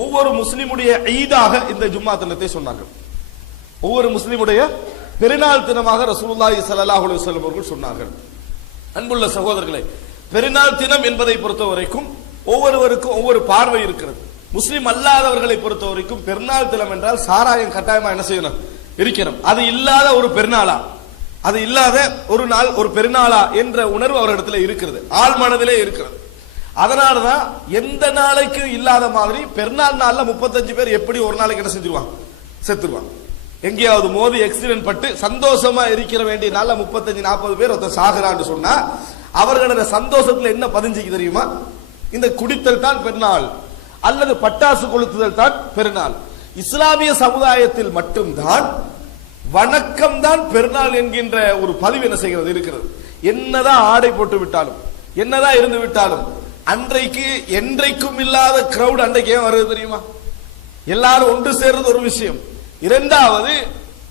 ஒவ்வொரு முஸ்லிமுடைய ஈதாக இந்த ஜும்மா தினத்தை சொன்னார்கள். ஒவ்வொரு முஸ்லிமுடைய பெருநாள் தினமாக ரசூலுல்லாஹி ஸல்லல்லாஹு அலைஹி வஸல்லம் அவர்கள் சொன்னார்கள். அன்புள்ள சகோதரர்களே, பெருநாள் தினம் என்பதை பொறுத்த வரைக்கும் ஒவ்வொருவருக்கும் ஒவ்வொரு பார்வை இருக்கிறது. முஸ்லிம் அல்லாதவர்களை பொறுத்த வரைக்கும் பெருநாள் தினம் என்றால் சாராயம் கட்டாயமா என்ன செய்யணும், இருக்கணும். அது இல்லாத ஒரு பெருநாளா, அது இல்லாத ஒரு நாள் ஒரு பெருநாளா என்ற உணர்வு அவரிடத்தில் இருக்கிறது, ஆள் மனதிலே இருக்கிறது. அதனாலதான் எந்த நாளைக்கு இல்லாத மாதிரி பெருநாள் நாள்ல 35 பேர் எப்படி ஒரு நாளைக்கு என்ன செஞ்சிருவாங்க, செத்துருவாங்க. எங்கேயாவது மோதி ஆக்சிடென்ட் பட்டு சந்தோஷமா இருக்கிற வேண்டிய நாள்ல 35-40 பேர் ஒருத்தர் சாகுறான்னு சொன்னா அவர்களோட சந்தோஷத்துல என்ன பதிஞ்சுக்கு தெரியுமா? இந்த குடித்தல் தான் பெருநாள் அல்லது பட்டாசு கொளுத்துதல் தான் பெருநாள். இஸ்லாமிய சமுதாயத்தில் மட்டும்தான் வணக்கம் தான் பெருநாள் என்கின்ற ஒரு பதிவு என்ன செய்கிறது இருக்கிறது. என்னதான் ஆடை போட்டு விட்டாலும், என்னதான் இருந்து விட்டாலும், அன்றைக்கு என்றைக்கும் இல்லாத கிரௌட் அன்றைக்கு ஏன் வருது தெரியுமா? எல்லாரும் ஒன்று சேர்றது ஒரு விஷயம். இரண்டாவது,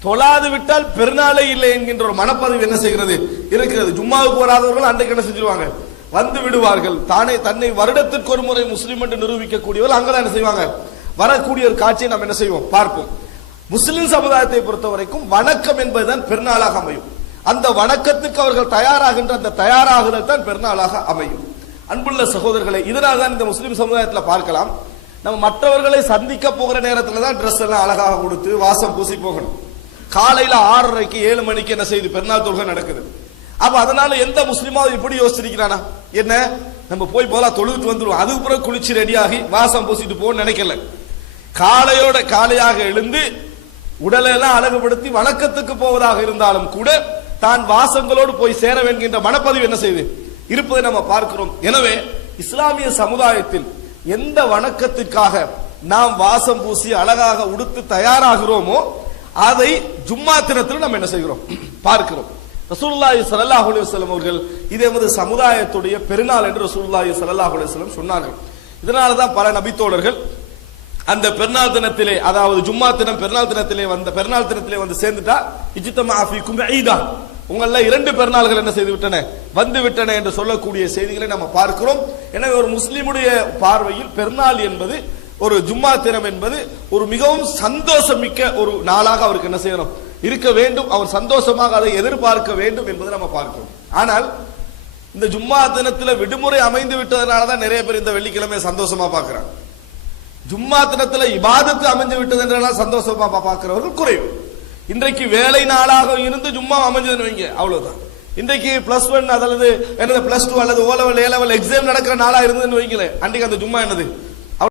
தொழாது விட்டால் பெருநாளே இல்லை என்கின்ற ஒரு மனப்பதிவு என்ன செய்கிறது இருக்கிறது. ஜும்மாவுக்கு வராதவர்கள் அன்றைக்கு என்ன செஞ்சிருவாங்க, வந்து விடுவார்கள். தன்னை வருடத்திற்கு ஒரு முறை முஸ்லிம் என்று நிரூபிக்கக்கூடியவர்கள் அங்கதான் என்ன செய்வாங்க, வரக்கூடிய ஒரு காட்சியை நாம் என்ன செய்வோம், பார்ப்போம். முஸ்லிம் சமுதாயத்தை பொறுத்த வரைக்கும் வணக்கம் என்பதுதான் பெருநாளாக அமையும். அந்த வணக்கத்துக்கு அவர்கள் தயாராகின்ற அந்த தயாராகுதல் தான் பெருநாளாக அமையும். அன்புள்ள சகோதரர்களை, இதனால் தான் இந்த முஸ்லிம் சமுதாயத்தில் பார்க்கலாம், நம்ம மற்றவர்களை சந்திக்க போகிற நேரத்தில் தான் ட்ரெஸ் எல்லாம் அழகாக கொடுத்து வாசம் பூசி போகணும். காலையில 6:30க்கு 7 மணிக்கு என்ன செய்து பெருநாள் தொழுகை நடக்குது. அப்ப அதனால எந்த முஸ்லிமாவது இப்படி யோசிச்சிருக்கிறானா, என்ன நம்ம போய் போல தொழுதுட்டு வந்துடுவோம், அதுக்கு பிறகு குளிச்சு ரெடியாகி வாசம் பூசிட்டு போன்னு நினைக்கல. காலையோட காலையாக எழுந்து உடலெல்லாம் அழகுபடுத்தி வணக்கத்துக்கு போவதாக இருந்தாலும் கூட தான் வாசங்களோடு போய் சேர வேண்டிய மனப்பதிவு என்ன செய்து இருப்பதை நம்ம பார்க்கிறோம். எனவே இஸ்லாமிய சமுதாயத்தில் எந்த வணக்கத்துக்காக நாம் வாசம் பூசி அழகாக உடுத்து தயாராகிறோமோ அதை ஜும்மா தினத்தில் நாம் என்ன செய்கிறோம், பார்க்கிறோம். ரசூலுல்லாஹி ஸல்லல்லாஹு அலைஹி வஸல்லம் அவர்கள் இது எமது சமுதாயத்துடைய பெருநாள் என்று ரசூலுல்லாஹி ஸல்லல்லாஹு அலைஹி வஸல்லம் சொன்னார்கள். இதனாலதான் பல நபித்தோழர்கள் அந்த பெருநாள் தினத்திலே, அதாவது ஜும்மா தினம் பெருநாள் தினத்திலே வந்து சேர்ந்துட்டா இஜ்தமா ஃபீக்கும் ஈதா, உங்கள 2 பெருநாள்கள் என்ன செய்து விட்டன, வந்து விட்டன என்று சொல்லக்கூடிய செய்திகளை நம்ம பார்க்கிறோம். எனவே ஒரு முஸ்லிமுடைய பார்வையில் பெருநாள் என்பது, ஒரு ஜும்மா தினம் என்பது ஒரு மிகவும் சந்தோஷமிக்க ஒரு நாளாக அவருக்கு என்ன செய்யணும், இருக்க வேண்டும். அவர் சந்தோஷமாக அதை எதிர்பார்க்க வேண்டும் என்பதை நம்ம பார்க்கிறோம். ஆனால் இந்த ஜும்மா தினத்தில் விடுமுறை அமைந்து விட்டதனால தான் நிறைய பேர் இந்த வெள்ளிக்கிழமை சந்தோஷமா பார்க்கிறாங்க. ஜும்மா தினத்துல இபாதத்து அமைஞ்சு விட்டது என்றால் சந்தோஷமா பார்க்கிறவர்கள் குறைவு. இன்றைக்கு வேலை நாளாக இருந்து ஜும்மா அமைஞ்சதுன்னு வைங்க, அவ்வளவுதான். இன்றைக்கு +1 அல்லது +2 அல்லது O level A level exam நடக்கிற நாளா இருந்ததுன்னு வைங்களேன், அன்றைக்கு அந்த ஜும்மா என்னது